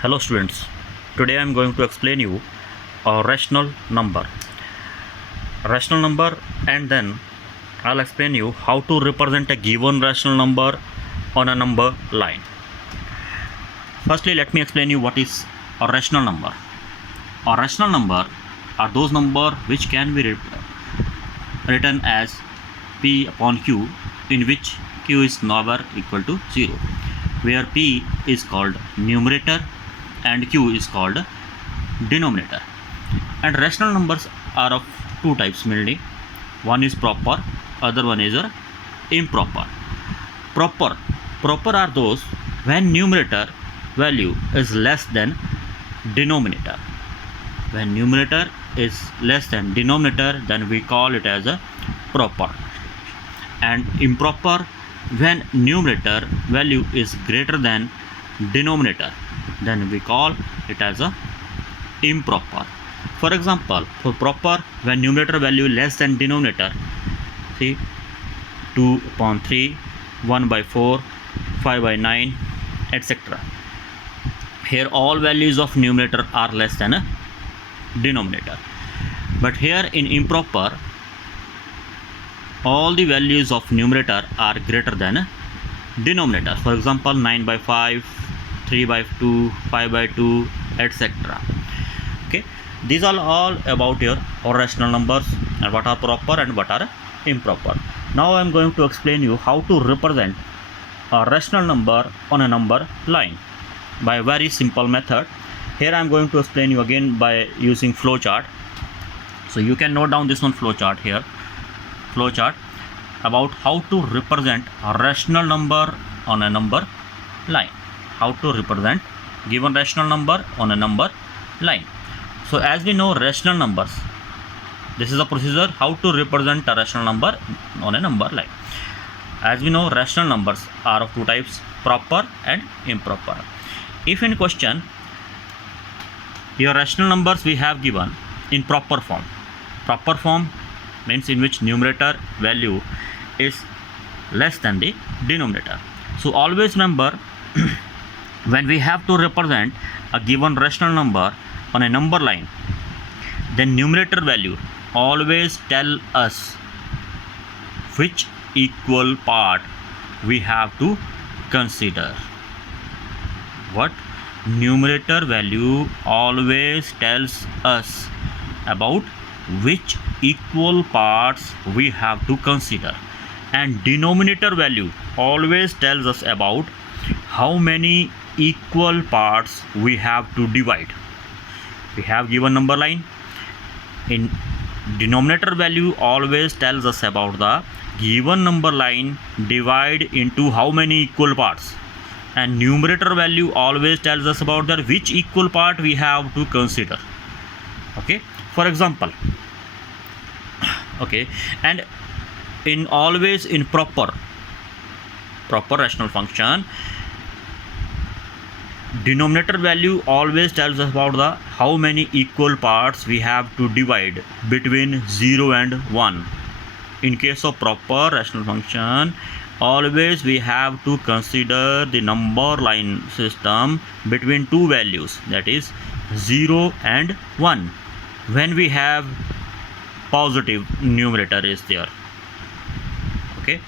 Hello students, today I am going to explain you a rational number. And then I'll explain you how to represent a given rational number on a number line. Firstly, let me explain you what is a rational number. A rational number are those numbers which can be written as P upon Q, in which Q is never equal to 0, where P is called numerator and Q is called denominator. And rational numbers are of two types mainly. One is proper, other one is improper. Proper are those when numerator value is less than denominator. When numerator is less than denominator, then we call it as a proper. And improper, when numerator value is greater than denominator, then we call it as a improper. For example, for proper, when numerator value less than denominator, see 2 upon 3, 1 by 4, 5 by 9, etc. Here all values of numerator are less than a denominator. But here in improper, all the values of numerator are greater than denominator. For example, 9 by 5, 3 by 2, 5 by 2, etc. Okay, these are all about your rational numbers and what are proper and what are improper. Now I am going to explain you how to represent a rational number on a number line by a very simple method. Here I am going to explain you again by using flowchart. So you can note down this one flowchart here. Flowchart about how to represent a rational number on a number line. How to represent given rational number on a number line. So as we know rational numbers, this is a procedure how to represent a rational number on a number line. As we know rational numbers are of two types, proper and improper. If in question your rational numbers we have given in proper form. Proper form means in which numerator value is less than the denominator. So always remember when we have to represent a given rational number on a number line, then numerator value always tell us which equal part we have to consider. What? Numerator value always tells us about which equal parts we have to consider, and denominator value always tells us about how many equal parts we have to divide. We have given number line, in denominator value always tells us about the given number line divide into how many equal parts, and numerator value always tells us about the which equal part we have to consider. Okay, for example, okay, and in always in proper rational function, denominator value always tells us about the how many equal parts we have to divide between 0 and 1. In case of proper rational function, always we have to consider the number line system between two values, that is 0 and 1, when we have positive numerator is there. Okay,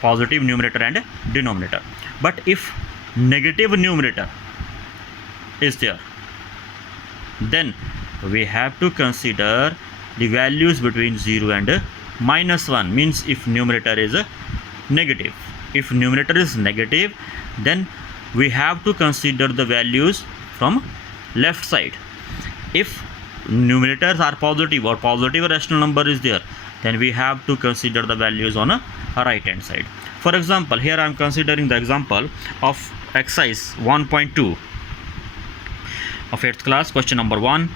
positive numerator and denominator. But if negative numerator is there, then we have to consider the values between 0 and -1, means if numerator is negative. If numerator is negative, then we have to consider the values from left side. If numerators are positive or positive rational number is there, then we have to consider the values on a right hand side. For example, here I am considering the example of exercise 1.2 of 8th class, question number 1,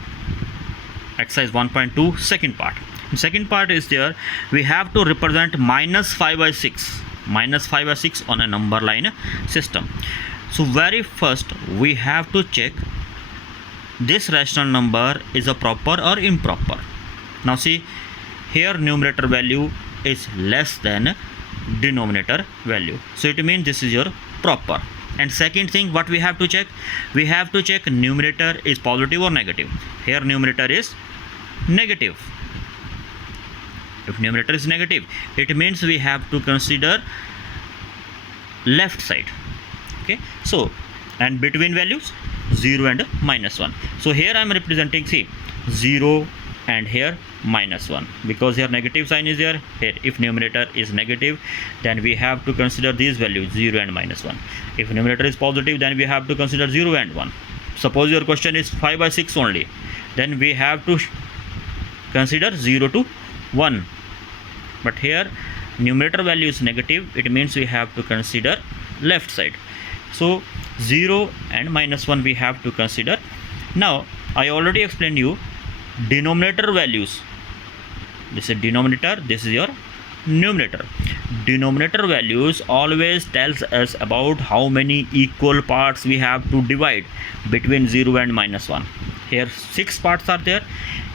exercise 1.2, second part. In second part is there, we have to represent -5 by 6 on a number line system. So very first we have to check this rational number is a proper or improper. Now see, here numerator value is less than denominator value, so it means this is your proper. And second thing, what we have to check? We have to check numerator is positive or negative. Here numerator is negative. If numerator is negative, it means we have to consider left side. Okay, so and between values 0 and -1. So here I am representing, see, 0 and here -1, because here negative sign is there. Here if numerator is negative, then we have to consider these values 0 and -1. If numerator is positive, then we have to consider 0 and 1. Suppose your question is 5/6 only, then we have to consider 0 to 1. But here numerator value is negative, it means we have to consider left side. So 0 and -1 we have to consider. Now I already explained you denominator values. This is denominator, this is your numerator. Denominator values always tells us about how many equal parts we have to divide between 0 and -1. Here 6 parts are there,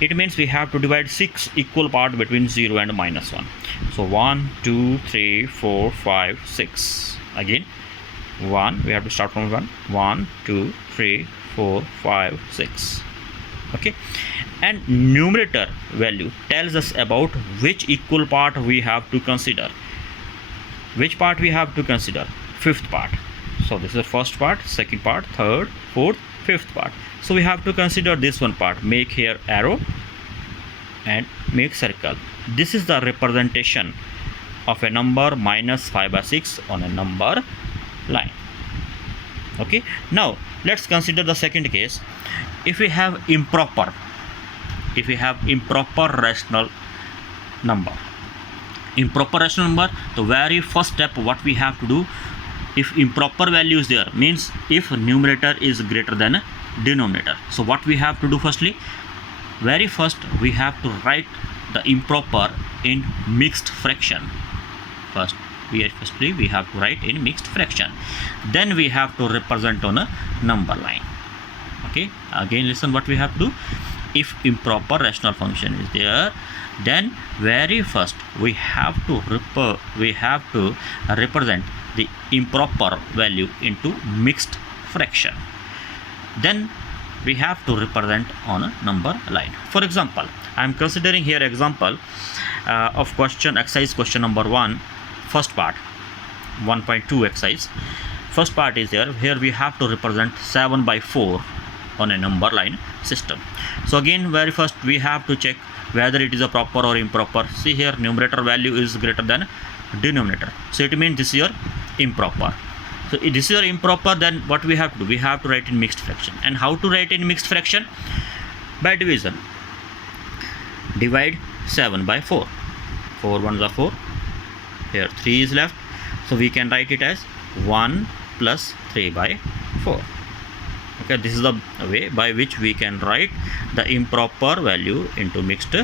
it means we have to divide 6 equal parts between 0 and -1. So 1 2 3 4 5 6. Again 1, we have to start from 1. 1 2 3 4 5 6. Okay, and numerator value tells us about which equal part we have to consider. Which part we have to consider? Fifth part. So this is the first part, second part, third, fourth, fifth part. So we have to consider this one part. Make here arrow and make circle. This is the representation of a number -5/6 on a number line. Okay, now let's consider the second case. If we have improper rational number, the very first step what we have to do, if improper value is there, means if numerator is greater than denominator. So what we have to do, firstly, very first we have to write the improper in mixed fraction. Firstly we have to write in mixed fraction, then we have to represent on a number line. Okay, again listen what we have to do. If improper rational function is there, then very first we have to represent the improper value into mixed fraction, then we have to represent on a number line. For example, I am considering here example of exercise question number 1, first part, 1.2 exercise. First part is there. Here we have to represent 7/4 on a number line system. So again, very first we have to check whether it is a proper or improper. See here, numerator value is greater than denominator, so it means this is your improper. So if this is your improper, then what we have to do? We have to write in mixed fraction. And how to write in mixed fraction? By division. Divide 7/4. 4 ones are 4. Here 3 is left, so we can write it as 1 plus 3/4. Okay, this is the way by which we can write the improper value into mixed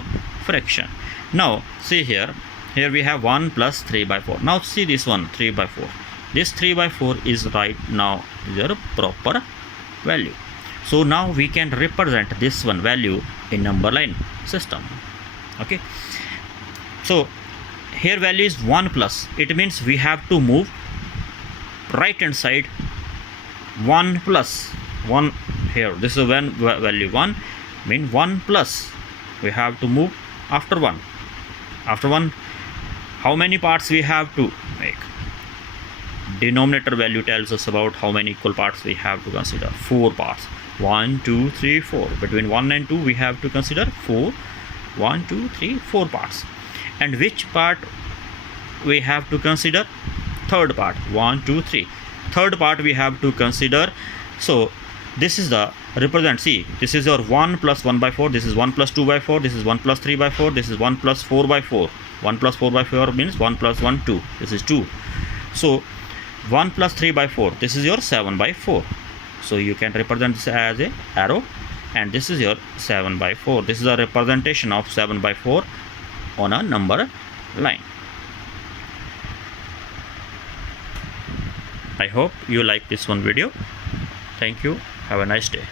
fraction. Now see here we have 1 plus 3/4. Now see this one, 3/4. This 3/4 is right now your proper value. So now we can represent this one value in number line system. Okay, so here value is 1 plus, it means we have to move right hand side 1 plus 1. Here this is when value 1 mean 1 plus, we have to move after 1. After 1, how many parts we have to make? Denominator value tells us about how many equal parts we have to consider. 4 parts. 1 2 3 4. Between 1 and 2 we have to consider 4. 1 2 3 4 parts. And which part we have to consider? Third part. 1 2 3. Third part we have to consider. So this is the represent. See, this is your 1 plus 1/4. This is 1 plus 2/4. This is 1 plus 3/4. This is 1 plus 4/4. 1 plus 4/4 means 1 plus 1 2. This is 2. So 1 plus 3/4. This is your 7/4. So you can represent this as a arrow, and this is your 7/4. This is a representation of 7/4 on a number line. I hope you like this one video. Thank you. Have a nice day.